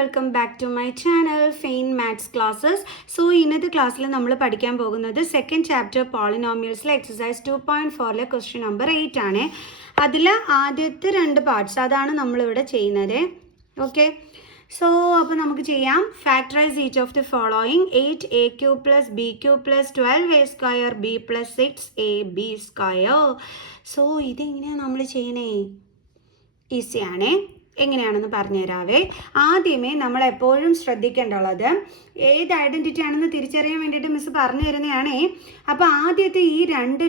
Welcome back to my channel fine maths classes. So ഇന്നത്തെ ക്ലാസ്സിൽ നമ്മൾ പഠിക്കാൻ പോകുന്നത് സെക്കൻഡ് ചാപ്റ്റർ പോളിനോമിയൽസിലെ എക്സസൈസ് 2.4 ക്വസ്റ്റ്യൻ നമ്പർ 8 ആണ്. അതിൽ ആദ്യത്തെ 2 പാർട്സ് അതാണ് നമ്മളിവിടെ ചെയ്യുന്നത്. ഓക്കെ, സോ അപ്പോൾ നമുക്ക് ചെയ്യാം. Factorise each of the following: 8a³ + b³ + 12a² b + 6ab². So ഇതെങ്ങനെയാണ് നമ്മൾ ചെയ്യണേ? ഈസിയാണേ. എങ്ങനെയാണെന്ന് പറഞ്ഞുതരാവേ. ആദ്യമേ നമ്മൾ എപ്പോഴും ശ്രദ്ധിക്കേണ്ടുള്ളത് ഏത് ഐഡൻറ്റിറ്റി ആണെന്ന് തിരിച്ചറിയാൻ വേണ്ടിയിട്ട് മിസ് പറഞ്ഞു തരുന്നതാണേ. അപ്പോൾ ആദ്യത്തെ ഈ രണ്ട്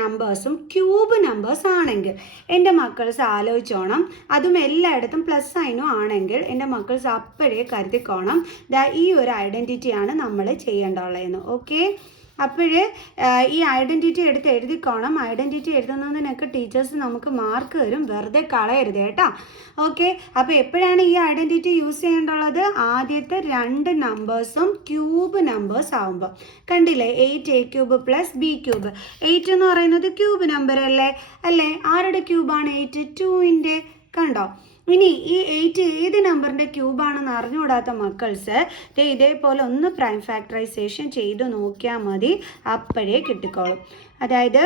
നമ്പേഴ്സും ക്യൂബ് നമ്പേഴ്സ് ആണെങ്കിൽ എൻ്റെ മക്കൾസ് ആലോചിച്ചോണം. അതും എല്ലായിടത്തും പ്ലസ് സൈനും ആണെങ്കിൽ എൻ്റെ മക്കൾസ് അപ്പോഴേ കരുതിക്കോണം ഈ ഒരു ഐഡൻറ്റിറ്റിയാണ് നമ്മൾ ചെയ്യേണ്ടുള്ളതെന്ന്. ഓക്കെ, അപ്പോഴേ ഈ ഐഡൻറ്റിറ്റി എടുത്ത് എഴുതിക്കോണം. ഐഡൻറ്റിറ്റി എഴുതുന്നതിനൊക്കെ ടീച്ചേഴ്സ് നമുക്ക് മാർക്ക് തരും, വെറുതെ കളയരുത് കേട്ടോ. ഓക്കെ, അപ്പോൾ എപ്പോഴാണ് ഈ ഐഡൻറ്റിറ്റി യൂസ് ചെയ്യേണ്ടുള്ളത്? ആദ്യത്തെ 2 നമ്പേഴ്സും ക്യൂബ് നമ്പേഴ്സ് ആകുമ്പോൾ. കണ്ടില്ലേ, 8a³ + b³. 8 എന്ന് പറയുന്നത് ക്യൂബ് നമ്പർ അല്ലേ? ആരുടെ ക്യൂബാണ് 8? 2ൻ്റെ. കണ്ടോ? ഇനി ഈ 8 ഏത് നമ്പറിൻ്റെ ക്യൂബാണെന്ന് അറിഞ്ഞുകൂടാത്ത മക്കൾസ് ഇതേപോലെ ഒന്ന് പ്രൈം ഫാക്ടറൈസേഷൻ ചെയ്ത് നോക്കിയാൽ മതി, അപ്പോഴേ കിട്ടിക്കോളും. അതായത്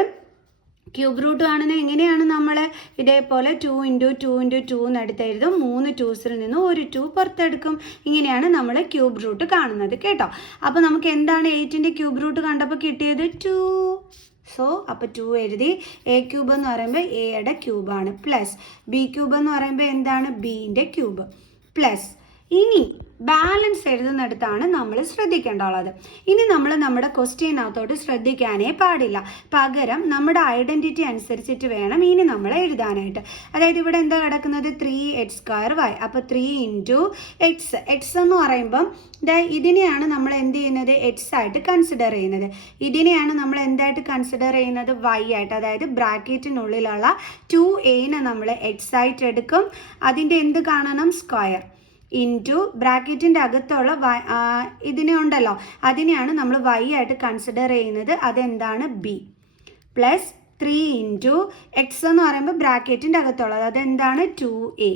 ക്യൂബ് റൂട്ട് കാണുന്നത് എങ്ങനെയാണ്? നമ്മൾ ഇതേപോലെ 2 × 2 × 2 എന്നെടുത്ത് എഴുതും. 3 2സിൽ നിന്ന് ഒരു 2 പുറത്തെടുക്കും. ഇങ്ങനെയാണ് നമ്മൾ ക്യൂബ് റൂട്ട് കാണുന്നത് കേട്ടോ. അപ്പോൾ നമുക്ക് എന്താണ് 8ൻ്റെ ക്യൂബ് റൂട്ട് കണ്ടപ്പോൾ കിട്ടിയത്? 2. സോ അപ്പോൾ 2 എഴുതി. a³ എന്ന് പറയുമ്പോൾ എയുടെ ക്യൂബാണ്, പ്ലസ് b³ എന്ന് പറയുമ്പോൾ എന്താണ്? ബീൻ്റെ ക്യൂബ്, പ്ലസ്. ഇനി ബാലൻസ് എഴുതുന്നിടത്താണ് നമ്മൾ ശ്രദ്ധിക്കേണ്ടുള്ളത്. ഇനി നമ്മൾ നമ്മുടെ ക്വസ്റ്റ്യനകത്തോട്ട് ശ്രദ്ധിക്കാനേ പാടില്ല. പകരം നമ്മുടെ ഐഡൻറ്റിറ്റി അനുസരിച്ചിട്ട് വേണം ഇനി നമ്മൾ എഴുതാനായിട്ട്. അതായത് ഇവിടെ എന്താ കിടക്കുന്നത്? 3x²y. അപ്പോൾ 3 × x എന്ന് പറയുമ്പം ഇതിനെയാണ് നമ്മൾ എന്ത് ചെയ്യുന്നത്? എക്സ് ആയിട്ട് കൺസിഡർ ചെയ്യുന്നത്. ഇതിനെയാണ് നമ്മൾ എന്തായിട്ട് കൺസിഡർ ചെയ്യുന്നത്? y ആയിട്ട്. അതായത് ബ്രാക്കറ്റിനുള്ളിലുള്ള 2a നമ്മൾ എക്സ് ആയിട്ട് എടുക്കും. അതിൻ്റെ എന്ത് കാണണം? സ്ക്വയർ. ഇൻറ്റു ബ്രാക്കറ്റിൻ്റെ അകത്തുള്ള ഇതിനെ ഉണ്ടല്ലോ, അതിനെയാണ് നമ്മൾ y ആയിട്ട് കൺസിഡർ ചെയ്യുന്നത്. അതെന്താണ്? b, പ്ലസ് 3 × x എന്ന് പറയുമ്പോൾ ബ്രാക്കറ്റിൻ്റെ അകത്തുള്ളത് അതെന്താണ്? 2a,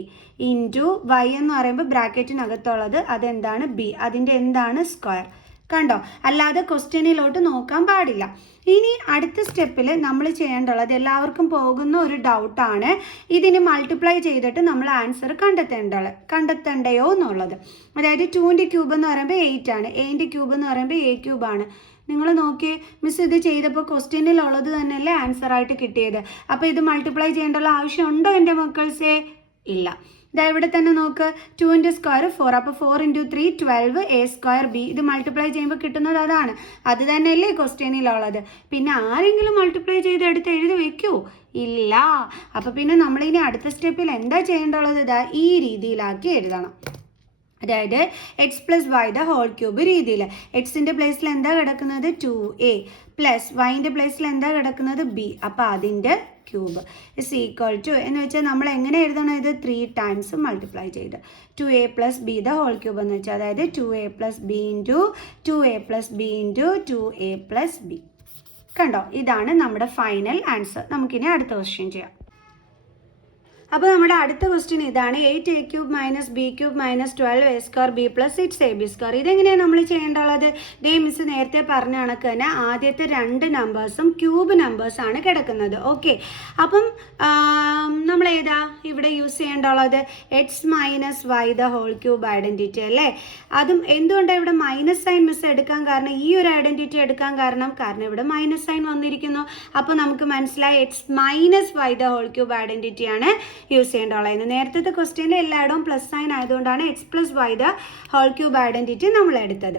ഇൻറ്റു y എന്ന് പറയുമ്പോൾ ബ്രാക്കറ്റിനകത്തുള്ളത് അതെന്താണ്? b, അതിൻ്റെ എന്താണ്? സ്ക്വയർ. കണ്ടോ? അല്ലാതെ ക്വസ്റ്റ്യനിലോട്ട് നോക്കാൻ പാടില്ല. ഇനി അടുത്ത സ്റ്റെപ്പിൽ നമ്മൾ ചെയ്യേണ്ടുള്ളത്, എല്ലാവർക്കും പോകുന്ന ഒരു ഡൗട്ടാണ്, ഇതിന് മൾട്ടിപ്ലൈ ചെയ്തിട്ട് നമ്മൾ ആൻസർ കണ്ടെത്തേണ്ടയോ എന്നുള്ളത്. അതായത് 2ൻ്റെ ക്യൂബ് എന്ന് പറയുമ്പോൾ 8 ആണ്, എൻ്റെ ക്യൂബ് എന്ന് പറയുമ്പോൾ a³ ആണ്. നിങ്ങൾ നോക്കിയേ, മിസ് ഇത് ചെയ്തപ്പോൾ ക്വസ്റ്റ്യനിലുള്ളത് തന്നെയല്ലേ ആൻസറായിട്ട് കിട്ടിയത്. അപ്പോൾ ഇത് മൾട്ടിപ്ലൈ ചെയ്യേണ്ടുള്ള ആവശ്യമുണ്ടോ എൻ്റെ മക്കൾസേ? ഇല്ല. ഇതാ ഇവിടെ തന്നെ നോക്ക്, 2ൻ്റെ സ്ക്വയർ 4. അപ്പോൾ 4 × 3 12a² b. ഇത് മൾട്ടിപ്ലൈ ചെയ്യുമ്പോൾ കിട്ടുന്നത് അതാണ്. അത് തന്നെയല്ലേ ക്വസ്റ്റ്യനിലുള്ളത്. പിന്നെ ആരെങ്കിലും മൾട്ടിപ്ലൈ ചെയ്ത് എടുത്ത് എഴുതി വയ്ക്കൂ? ഇല്ല. അപ്പോൾ പിന്നെ നമ്മളിനി അടുത്ത സ്റ്റെപ്പിൽ എന്താ ചെയ്യേണ്ടുള്ളത്? ഇതാ ഈ രീതിയിലാക്കി എഴുതണം. അതായത് x + y³ രീതിയിൽ. എക്സിൻ്റെ പ്ലേസിൽ എന്താ കിടക്കുന്നത്? 2a, പ്ലസ് വൈൻ്റെ പ്ലേസിൽ എന്താ കിടക്കുന്നത്? b. അപ്പോൾ അതിൻ്റെ ക്യൂബ് ഇസ് ഈക്വൽ ടു എന്ന് വെച്ചാൽ നമ്മൾ എങ്ങനെ എഴുതണം? ഇത് 3 ടൈംസ് മൾട്ടിപ്ലൈ ചെയ്ത് 2a + b³ എന്ന് വെച്ചാൽ അതായത് 2a + b × 2a + b × 2a + b. കണ്ടോ? ഇതാണ് നമ്മുടെ ഫൈനൽ ആൻസർ. നമുക്കിനി അടുത്ത ക്വസ്റ്റ്യൻ ചെയ്യാം. അപ്പോൾ നമ്മുടെ അടുത്ത ക്വസ്റ്റ്യൻ ഇതാണ്: 8a³ - b³ - 12a² b + 6ab². ഇതെങ്ങനെയാണ് നമ്മൾ ചെയ്യേണ്ടുള്ളത്? മിസ് നേരത്തെ പറഞ്ഞ കണക്ക് തന്നെ ആദ്യത്തെ 2 നമ്പേഴ്സും ക്യൂബ് നമ്പേഴ്സാണ് കിടക്കുന്നത്. ഓക്കെ, അപ്പം നമ്മൾ ഏതാ ഇവിടെ യൂസ് ചെയ്യേണ്ടുള്ളത്? x - y³ ഐഡൻറ്റിറ്റി അല്ലേ? അതും എന്തുകൊണ്ടാണ് ഇവിടെ മൈനസ് സൈൻ മിസ് എടുക്കാൻ കാരണം? ഈ ഒരു ഐഡൻറ്റിറ്റി എടുക്കാൻ കാരണം ഇവിടെ മൈനസ് സൈൻ വന്നിരിക്കുന്നു. അപ്പോൾ നമുക്ക് മനസ്സിലായി x - y³ ഐഡൻറ്റിറ്റിയാണ് യൂസ് ചെയ്യേണ്ടുള്ളത്. നേരത്തെ ക്വസ്റ്റ്യനിൽ എല്ലായിടവും പ്ലസ് സൈൻ ആയതുകൊണ്ടാണ് x + y³ ഐഡൻറ്റിറ്റി നമ്മൾ എടുത്തത്.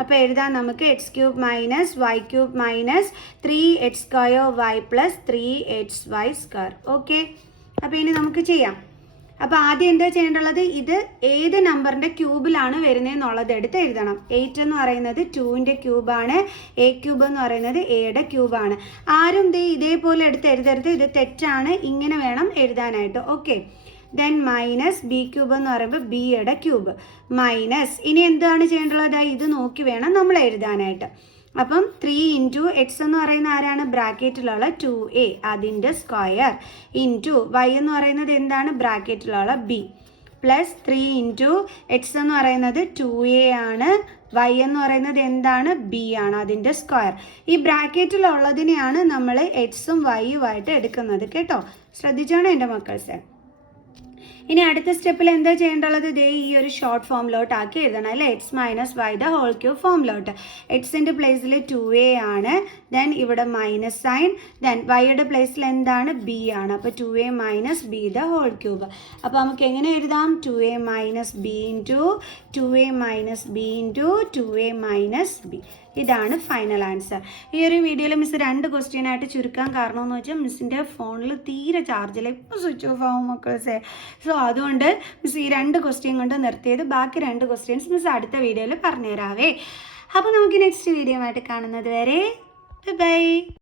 അപ്പോൾ എഴുതാൻ നമുക്ക് x³ - y³ - 3x²y + 3xy². Okay, അപ്പോൾ ഇനി നമുക്ക് ചെയ്യാം. അപ്പോൾ ആദ്യം എന്താ ചെയ്യേണ്ടുള്ളത്? ഇത് ഏത് നമ്പറിൻ്റെ ക്യൂബിലാണ് വരുന്നതെന്നുള്ളത് എടുത്ത് എഴുതണം. 8 എന്ന് പറയുന്നത് 2ൻ്റെ ക്യൂബാണ്, a³ എന്ന് പറയുന്നത് എയുടെ ക്യൂബാണ്. ആരും ഇതേപോലെ എടുത്ത് എഴുതരുത്, ഇത് തെറ്റാണ്. ഇങ്ങനെ വേണം എഴുതാനായിട്ട്. ഓക്കെ, ദെൻ മൈനസ് b³ എന്ന് പറയുമ്പോൾ ബിയുടെ ക്യൂബ്, മൈനസ് ഇനി എന്താണ് ചെയ്യേണ്ടുള്ളത്? ഇത് നോക്കി വേണം നമ്മൾ എഴുതാനായിട്ട്. അപ്പം 3 × x എന്ന് പറയുന്ന ആരാണ്? ബ്രാക്കറ്റിലുള്ള 2a, അതിൻ്റെ സ്ക്വയർ, ഇൻറ്റു y എന്ന് പറയുന്നത് എന്താണ്? ബ്രാക്കറ്റിലുള്ള b, പ്ലസ് 3 ഇൻറ്റു എക്സ് എന്ന് പറയുന്നത് 2a ആണ്, y എന്ന് പറയുന്നത് എന്താണ്, b ആണ്, അതിൻ്റെ സ്ക്വയർ. ഈ ബ്രാക്കറ്റിലുള്ളതിനെയാണ് നമ്മൾ എക്സും വൈയുമായിട്ട് എടുക്കുന്നത് കേട്ടോ. ശ്രദ്ധിച്ചോണം എൻ്റെ മക്കൾസ്. ഇനി അടുത്ത സ്റ്റെപ്പിൽ എന്താ ചെയ്യേണ്ടുള്ളത്, ദേ ഈ ഒരു ഷോർട്ട് ഫോമിലോട്ട് ആക്കി എഴുതണം അല്ലേ, x minus y the whole cube ഫോമിലോട്ട്. എക്സിൻ്റെ പ്ലേസിൽ 2a ആണ്, ദെൻ ഇവിടെ മൈനസ് സൈൻ, ദെൻ വൈയുടെ പ്ലേസിൽ എന്താണ്, b ആണ്. അപ്പോൾ 2a minus b the whole cube. അപ്പോൾ നമുക്ക് എങ്ങനെ എഴുതാം, 2a minus b into 2a minus b into 2a minus b. ഇതാണ് ഫൈനൽ ആൻസർ. ഈ ഒരു വീഡിയോയിൽ മിസ് 2 ക്വസ്റ്റ്യൻ ആയിട്ട് ചുരുക്കാൻ കാരണം എന്ന് വെച്ചാൽ മിസ്സിൻ്റെ ഫോണിൽ തീരെ ചാർജില്ല, ഇപ്പോൾ സ്വിച്ച് ഓഫ് ആവും മക്കൾസേ. സോ അതുകൊണ്ട് മിസ് ഈ 2 ക്വസ്റ്റ്യൻ കൊണ്ട് നിർത്തിയത്. ബാക്കി 2 ക്വസ്റ്റ്യൻസ് മിസ് അടുത്ത വീഡിയോയിൽ പറഞ്ഞുതരാവേ. അപ്പോൾ നമുക്ക് നെക്സ്റ്റ് വീഡിയോ ആയിട്ട് കാണുന്നത് വരെ ബൈ.